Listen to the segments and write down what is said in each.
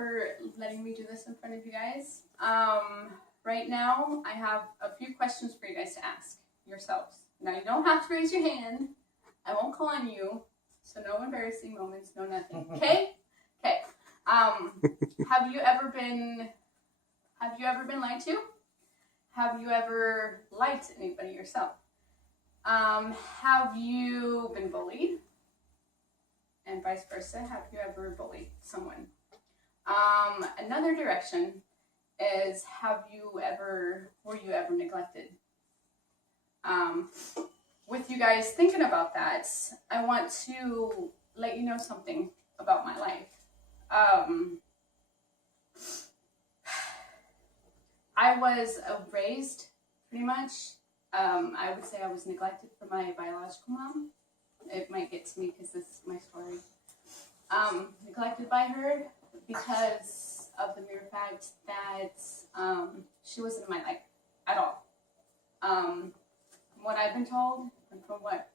for letting me do this in front of you guys. Right now, I have a few questions for you guys to ask yourselves. Now, you don't have to raise your hand. I won't call on you, so no embarrassing moments, no nothing. Okay? Okay. Have you ever been lied to? Have you ever lied to anybody yourself? Have you been bullied? And vice versa, have you ever bullied someone? Another direction is, were you ever neglected? With you guys thinking about that, I want to let you know something about my life. I was raised pretty much, I would say I was neglected from my biological mom. It might get to me because this is my story. Neglected by her because of the mere fact that she wasn't in my life at all. From what I've been told and from what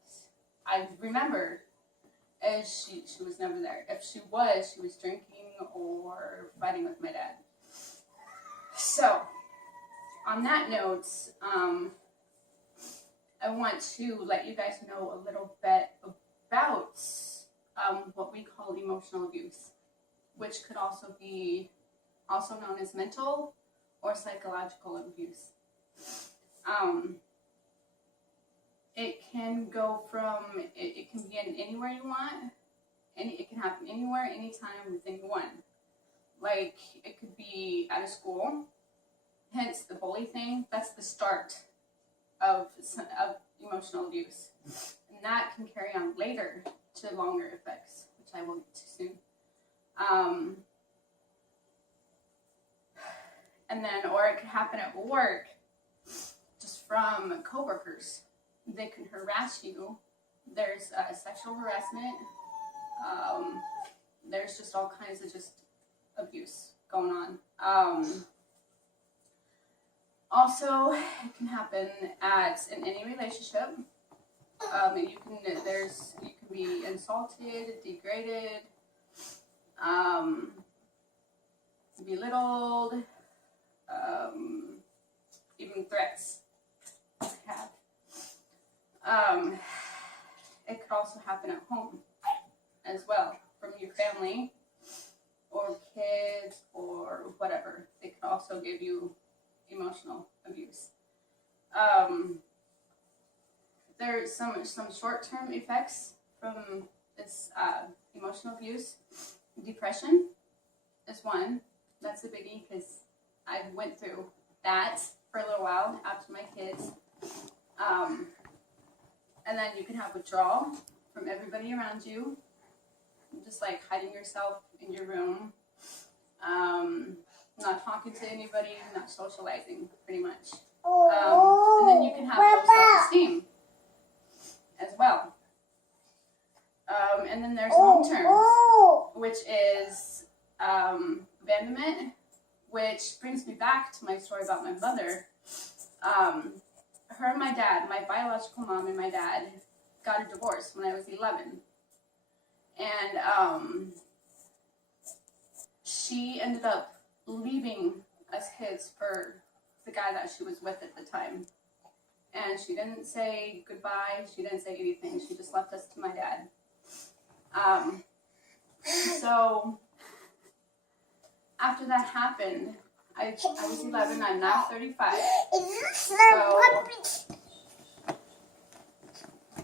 I remember is she was never there. If she was drinking or fighting with my dad. So, on that note, I want to let you guys know a little bit about what we call emotional abuse, which could also be known as mental or psychological abuse. It can go from, it can begin anywhere you want, and it can happen anywhere, anytime, with anyone. Like, it could be out of school, hence the bully thing. That's the start of emotional abuse. And that can carry on later to longer effects, which I will get to soon. And then, or it could happen at work, just from coworkers. They can harass you. There's sexual harassment. There's just all kinds of just abuse going on. Also, it can happen in any relationship. You can be insulted, degraded, belittled, even threats. It could also happen at home as well, from your family or kids or whatever. They could also give you emotional abuse. There's some short-term effects from this emotional abuse. Depression is one. That's a biggie because I went through that for a little while after my kids. And then you can have withdrawal from everybody around you, just like hiding yourself in your room, not talking to anybody, not socializing, pretty much. And then you can have low self-esteem as well. And then there's long-term, which is abandonment, which brings me back to my story about my mother. Her and my dad, my biological mom and my dad, got a divorce when I was 11. And she ended up leaving us kids for the guy that she was with at the time. And she didn't say goodbye. She didn't say anything. She just left us to my dad. So after that happened, I was 11, I'm now 35. So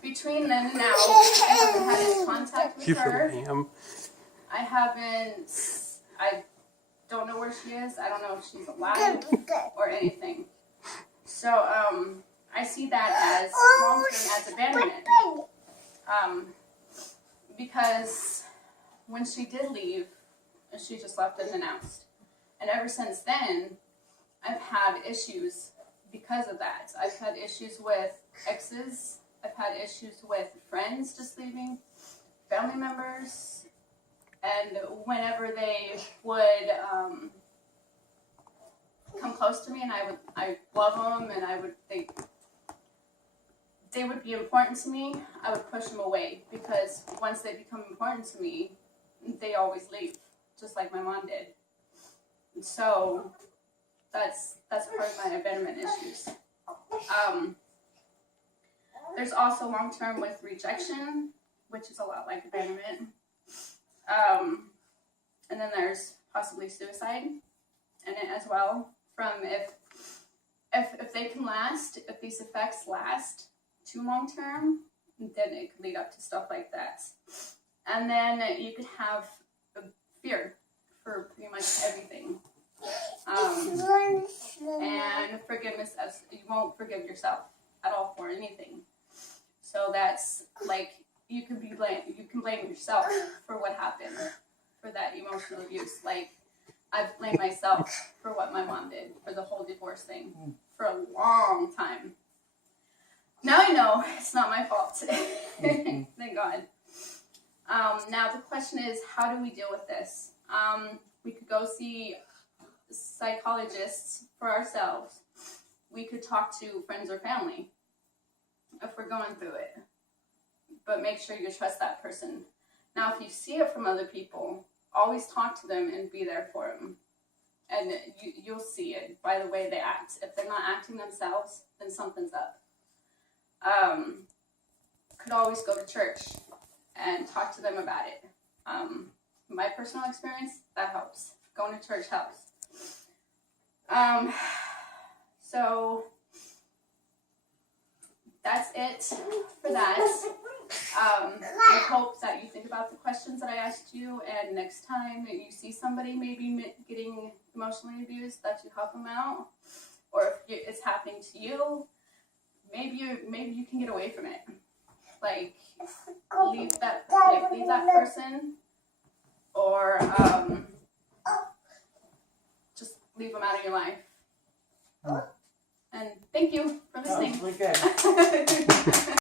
between then and now, I haven't had any contact with her. I don't know where she is. I don't know if she's alive or anything. So I see that as long-term as abandonment. Because when she did leave, she just left unannounced. And ever since then, I've had issues because of that. I've had issues with exes. I've had issues with friends just leaving, family members. And whenever they would come close to me, and I love them, and they would be important to me, I would push them away. Because once they become important to me, they always leave, just like my mom did. So that's part of my abandonment issues. There's also long-term with rejection, which is a lot like abandonment. And then there's possibly suicide in it as well. From if they can last, if these effects last too long-term, then it could lead up to stuff like that. And then you could have fear for pretty much everything. And forgiveness, as you won't forgive yourself at all for anything. So that's like you can blame yourself for what happened, for that emotional abuse. Like I've blamed myself for what my mom did for the whole divorce thing for a long time. Now I know it's not my fault. Thank God. Now the question is, how do we deal with this? We could go see psychologists for ourselves. We could talk to friends or family if we're going through it. But make sure you trust that person. Now, if you see it from other people, always talk to them and be there for them. And you'll see it by the way they act. If they're not acting themselves, then something's up. Could always go to church and talk to them about it. My personal experience, that helps. Going to church helps. So that's it for that. I hope that you think about the questions that I asked you, and next time that you see somebody maybe getting emotionally abused, that you help them out. Or if it's happening to you, maybe you can get away from it. Like leave that person, or just leave them out of your life. And thank you for listening. Oh, okay.